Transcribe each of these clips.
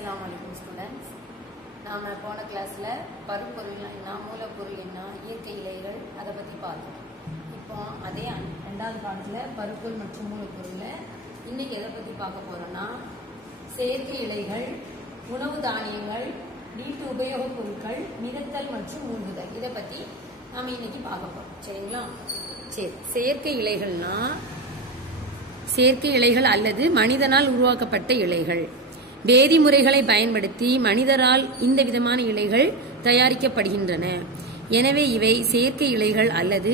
Assalamu alaikum students. நாம் போன கிளாஸ்ல பருப்பொருள் என்ன, மூலப்பொருள் என்ன, இயற்கை இலைகள் அதை பத்தி பார்த்தோம். இப்போ அதே இரண்டாவது பாடத்துல பருப்பொருள் மற்றும் மூலப்பொருள்ல இன்னைக்கு எதை பத்தி பார்க்க போறோம்னா செயற்கை இலைகள், உணவு தானியங்கள், வீட்டு உபயோகப் பொருட்கள், மிதத்தல் மற்றும் மூழ்குதல் இதை பத்தி நாம இன்னைக்கு பார்க்க போறோம். சரிங்களா? சரி, செயற்கை இலைகள்னா செயற்கை இலைகள் அல்லது மனிதனால் உருவாக்கப்பட்ட இலைகள். வேதிமுறைகளை பயன்படுத்தி மனிதரால் இந்த விதமான இலைகள் தயாரிக்கப்படுகின்றன. எனவே இவை செயற்கை இலைகள் அல்லது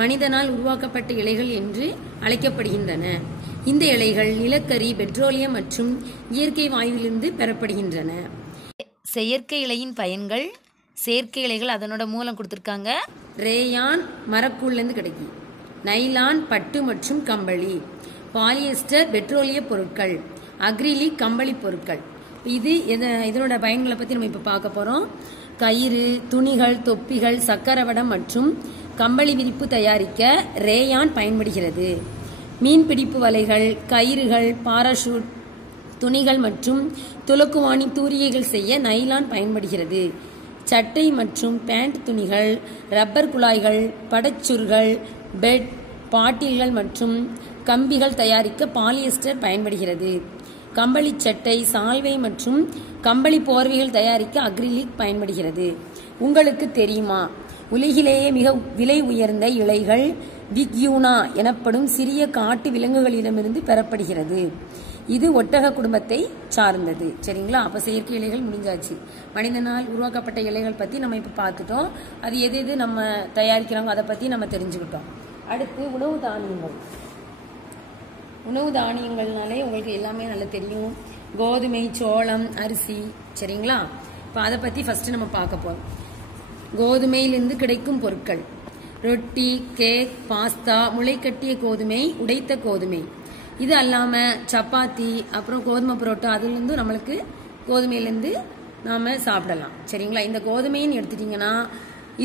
மனிதனால் உருவாக்கப்பட்ட இலைகள் என்று அழைக்கப்படுகின்றன. இந்த இலைகள் நிலக்கரி, பெட்ரோலியம் மற்றும் இயற்கை வாயுவிலிருந்து பெறப்படுகின்றன. செயற்கை இலையின் பயன்கள். செயற்கை இலைகள் அதனோட மூலம் கொடுத்திருக்காங்க. ரேயான் மரக்கூழ்லேருந்து கிடைக்கும். நைலான் பட்டு மற்றும் கம்பளி, பாலியஸ்டர் பெட்ரோலிய பொருட்கள், அக்ரிலிக் கம்பளி பொருட்கள். இதனோட பயன்களை பத்தி நம்ம இப்ப பார்க்க போறோம். கயிறு, துணிகள், தொப்பிகள், சக்கரவடம் மற்றும் கம்பளி விரிப்பு தயாரிக்க ரேயான் பயன்படுகிறது. மீன்பிடிப்பு வலைகள், கயிறுகள், பாராசூட், துணிகள் மற்றும் துலக்குவாணி தூரிகைகள் செய்ய நைலான் பயன்படுகிறது. சட்டை மற்றும் பேண்ட் துணிகள், ரப்பர் குழாய்கள், படச்சுர்கள், பெட், பாட்டில்கள் மற்றும் கம்பிகள் தயாரிக்க பாலியஸ்டர் பயன்படுகிறது. கம்பளி சட்டை, சால்வை மற்றும் கம்பளி போர்வைகள் தயாரிக்க அக்ரிலிக் பயன்படுகிறது. உங்களுக்கு தெரியுமா, உலகிலேயே மிக விலை உயர்ந்த இலைகள் விக்யூனா எனப்படும் சிறிய காட்டு விலங்குகளிடமிருந்து பெறப்படுகிறது. இது ஒட்டக குடும்பத்தை சார்ந்தது. சரிங்களா? அப்ப செயற்கை இலைகள் முடிஞ்சாச்சு. மனிதனால் உருவாக்கப்பட்ட இலைகள் பத்தி நம்ம இப்ப பார்த்துட்டோம். அது எது எது நம்ம தயாரிக்கிறாங்க அதை பத்தி நம்ம தெரிஞ்சுக்கிட்டோம். அடுத்து உணவு தானியங்கள். உணவு தானியங்கள்னாலே உங்களுக்கு எல்லாமே நல்லா தெரியும். கோதுமை, சோளம், அரிசி. சரிங்களா? இப்போ அதை பத்தி ஃபர்ஸ்ட் நம்ம பார்க்க போறோம். கோதுமையிலிருந்து கிடைக்கும் பொருட்கள்: ரொட்டி, கேக், பாஸ்தா, முளைக்கட்டிய கோதுமை, உடைத்த கோதுமை. இது அல்லாம சப்பாத்தி, அப்புறம் கோதுமை புரோட்டா, அதுலேருந்து நம்மளுக்கு கோதுமையிலேருந்து நாம சாப்பிடலாம். சரிங்களா? இந்த கோதுமைன்னு எடுத்துட்டீங்கன்னா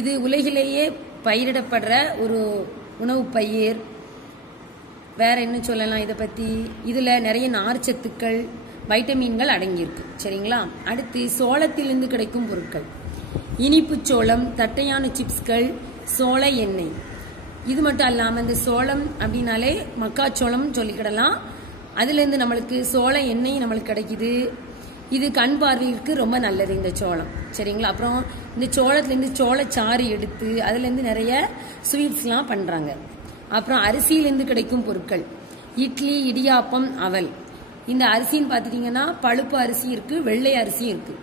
இது உலகிலேயே பயிரிடப்படுற ஒரு உணவு பயிர். வேற என்ன சொல்லலாம் இதை பத்தி? இதுல நிறைய நார்ச்சத்துக்கள், வைட்டமின்கள் அடங்கியிருக்கு. சரிங்களா? அடுத்து சோளத்திலிருந்து கிடைக்கும் பொருட்கள்: இனிப்பு சோளம், தட்டையான சிப்ஸ்கள், சோள எண்ணெய். இது மட்டும் அல்லாம இந்த சோளம் அப்படின்னாலே மக்காச்சோளம் சொல்லிக்கிடலாம். அதுல இருந்து நம்மளுக்கு சோள எண்ணெய் நம்மளுக்கு கிடைக்குது. இது கண் பார்வைக்கு ரொம்ப நல்லது இந்த சோளம். சரிங்களா? அப்புறம் இந்த சோளத்துல இருந்து சோளச்சாறு எடுத்து அதுல இருந்து நிறைய ஸ்வீட்ஸ் எல்லாம் பண்றாங்க. அப்புறம் அரிசியிலிருந்து கிடைக்கும் பொருட்கள்: இட்லி, இடியாப்பம், அவல். இந்த அரிசின்னு பாத்துட்டீங்கன்னா பழுப்பு அரிசி இருக்கு, வெள்ளை அரிசி இருக்கு.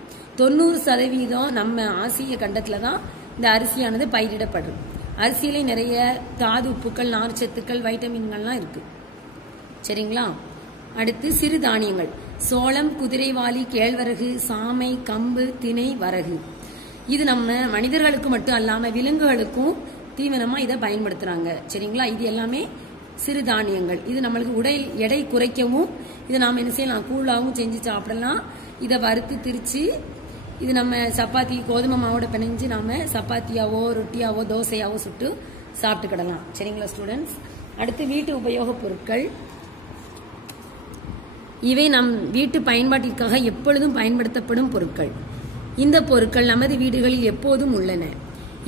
90% நம்ம ஆசிய கண்டத்துல தான் இந்த அரிசியானது பயிரிடப்படுது. அரிசியில நிறைய தாது உப்புக்கள், நார்ச்சத்துக்கள், வைட்டமின்கள்லாம் இருக்கு. சரிங்களா? அடுத்து சிறுதானியங்கள்: சோளம், குதிரைவாலி, கேழ்வரகு, சாமை, கம்பு, திணை, வரகு. இது நம்ம மனிதர்களுக்கு மட்டும் அல்லாம விலங்குகளுக்கும் தீவனமா இதை பயன்படுத்துறாங்க. சரிங்களா? இது எல்லாமே சிறுதானியங்கள். இது நம்மளுக்கு உடல் எடை குறைக்கவும் இதை நாம என்ன செய்யலாம், கூழாவும் செஞ்சு சாப்பிடலாம். இதை வறுத்து திரிச்சு இது நம்ம சப்பாத்தி, கோதுமை மாவோட பிணைஞ்சு நாம சப்பாத்தியாவோ, ரொட்டியாவோ, தோசையாவோ சுட்டு சாப்பிட்டுக்கிடலாம். சரிங்களா ஸ்டூடெண்ட்ஸ்? அடுத்து வீட்டு உபயோகப் பொருட்கள். இவை நம் வீட்டு பயன்பாட்டிற்காக எப்பொழுதும் பயன்படுத்தப்படும் பொருட்கள். இந்த பொருட்கள் நமது வீடுகளில் எப்போதும் உள்ளன.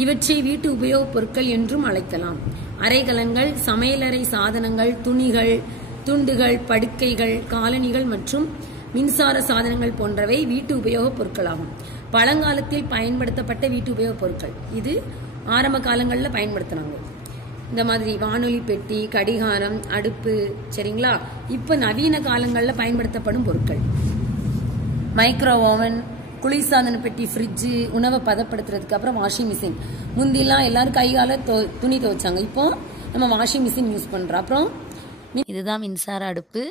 இவற்றை வீட்டு உபயோகப் பொருட்கள் என்றும் அழைக்கலாம். அறைகலன்கள், சமையலறை சாதனங்கள், துணிகள், துண்டுகள், படுக்கைகள், காலணிகள் மற்றும் மின்சார சாதனங்கள் போன்றவை வீட்டு உபயோகப் பொருட்களாகும். பழங்காலத்தில் பயன்படுத்தப்பட்ட வீட்டு உபயோகப் பொருட்கள். இது ஆரம்ப காலங்களில் பயன்படுத்தினாங்க. இந்த மாதிரி வானொலி பெட்டி, கடிகாரம், அடுப்பு. சரிங்களா? இப்ப நவீன காலங்களில் பயன்படுத்தப்படும் பொருட்கள்: மைக்ரோ ஓவன், குளிர்சாதன பெட்டி, ஃப்ரிட்ஜு, உணவை பதப்படுத்துறதுக்கு. அப்புறம் வாஷிங் மிஷின். முந்திலாம் எல்லாரும் கையால துணி துவைச்சாங்க. இப்போ நம்ம வாஷிங் மிஷின் யூஸ் பண்றோம். அப்புறம் இதுதான் மின்சார அடுப்பு.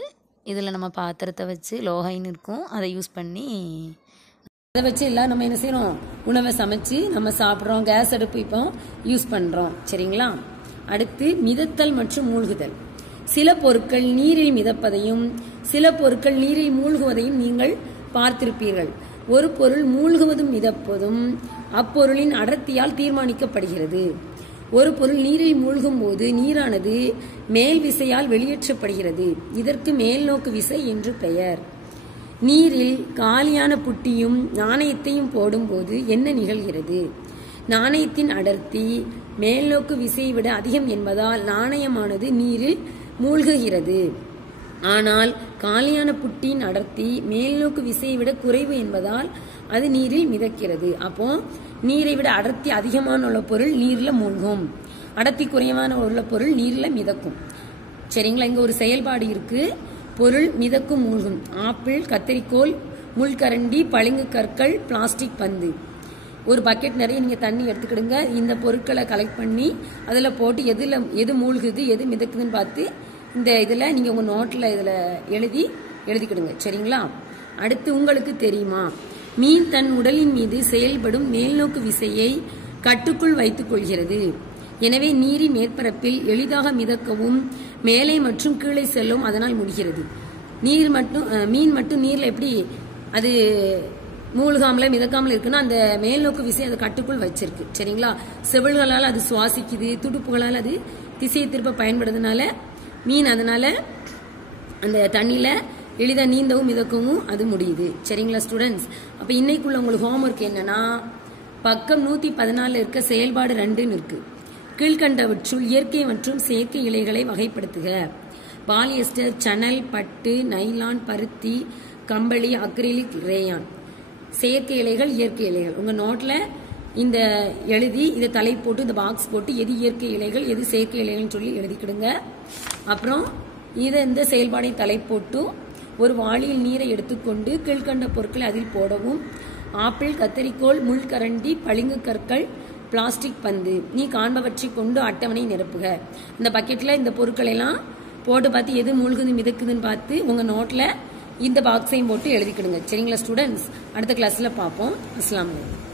இதுல நம்ம பாத்திரத்தை வச்சு லோகைன்னு இருக்கும், அதை யூஸ் பண்ணி அதை வச்சு எல்லாம் நம்ம என்ன செய்யறோம், உணவை சமைச்சு நம்ம சாப்பிட்றோம். கேஸ் அடுப்பு இப்போ யூஸ் பண்றோம். சரிங்களா? அடுத்து மிதத்தல் மற்றும் மூழ்குதல். சில பொருட்கள் நீரில் மிதப்பதையும் சில பொருட்கள் நீரில் மூழ்குவதையும் நீங்கள் பார்த்திருப்பீர்கள். ஒரு பொருள் மூழ்குவதும் மிதப்பதும் அப்பொருளின் அடர்த்தியால் தீர்மானிக்கப்படுகிறது. ஒரு பொருள் நீரில் மூழ்கும் போது நீரானது மேல் விசையால் வெளியேற்றப்படுகிறது. இதற்கு மேல் நோக்கு விசை என்று பெயர். நீரில் காலியான புட்டியும் நாணயத்தையும் போடும்போது என்ன நிகழ்கிறது? நாணயத்தின் அடர்த்தி மேல்நோக்கு விசையை விட அதிகம் என்பதால் நாணயமானது நீரில் மூழ்குகிறது. ஆனால் காலியான புட்டியின் அடர்த்தி மேல்நோக்கு விசையை விட குறைவு என்பதால் அது நீரில் மிதக்கிறது. அப்போ நீரை விட அடர்த்தி அதிகமான உள்ள பொருள் நீர்ல மூழ்கும், அடர்த்தி குறைவான உள்ள பொருள் நீர்ல மிதக்கும். சரிங்களா? இங்க ஒரு செயல்பாடு இருக்கு. பொருள் மிதக்கும் மூழ்கும். ஆப்பிள், கத்தரிக்கோல், முள்கரண்டி, பளிங்கு கற்கள், பிளாஸ்டிக் பந்து. ஒரு பக்கெட் நிறைய நீங்க தண்ணி எடுத்துக்கிடுங்க. இந்த பொருட்களை கலெக்ட் பண்ணி அதுல போட்டு எது மூழ்குது எது மிதக்குதுன்னு பார்த்து இந்த இதுல நீங்க உங்க நோட்ல இதுல எழுதிக்கிடுங்க. சரிங்களா? அடுத்து, உங்களுக்கு தெரியுமா, மீன் தன் உடலின் மீது செயல்படும் மேல்நோக்கு விசையை கட்டுக்குள் வைத்துக் கொள்கிறது. எனவே நீரின் மேற்பரப்பில் எளிதாக மிதக்கவும் மேலே மற்றும் கீழே செல்லவும் அதனால் முடிகிறது. மீன் மட்டும் நீர்ல எப்படி அது மூழ்காமல மிதக்காமல் இருக்குன்னா அந்த மேல்நோக்கு விசை அது கட்டுக்குள் வச்சிருக்கு. சரிங்களா? செவில்களால் அது சுவாசிக்குது, துடுப்புகளால் அது திசையை திருப்ப பயன்படுறதுனால மீன் அதனால அந்த தண்ணியில எளிதா நீந்தவும் மிதக்கவும் அது முடியுது. சரிங்களா ஸ்டூடெண்ட்ஸ்? அப்ப இன்னைக்குள்ள உங்களுக்கு ஹோம்ஒர்க் என்னன்னா, பக்கம் 114 இருக்க செயல்பாடு 2 இருக்கு. கீழ்கண்டவற்றுள் இயற்கை மற்றும் செயற்கை இழைகளை வகைப்படுத்துக. பாலியஸ்டர், சணல், பட்டு, நைலான், பருத்தி, கம்பளி, அக்ரிலிக், ரேயான். செயற்கை இலைகள், இயற்கை இலைகள். உங்க நோட்ல இந்த எழுதி இதை தலை போட்டு இந்த பாக்ஸ் போட்டு எது இயற்கை இலைகள் எது செயற்கை இலைகள்னு சொல்லி எழுதிக்கிடுங்க. அப்புறம் இந்த செயல்பாடை தலை போட்டு ஒரு வாளியில் நீரை எடுத்துக்கொண்டு கீழ்கண்ட பொருட்களை அதில் போடவும். ஆப்பிள், கத்தரிக்கோல், முள்கரண்டி, பளிங்கு கற்கள், பிளாஸ்டிக் பந்து. நீ காண்பவற்றை கொண்டு அட்டவணை நிரப்புக. இந்த பக்கெட்ல இந்த பொருட்களை எல்லாம் போட்டு பார்த்து எது மூழ்குது மிதக்குதுன்னு பார்த்து உங்க நோட்ல இந்த பாக்ஸையும் போட்டு எழுதிக்கிடுங்க. சரிங்களா ஸ்டூடெண்ட்ஸ்? அடுத்த கிளாஸ்ல பார்ப்போம். அஸ்ஸலாமு அலைக்கும்.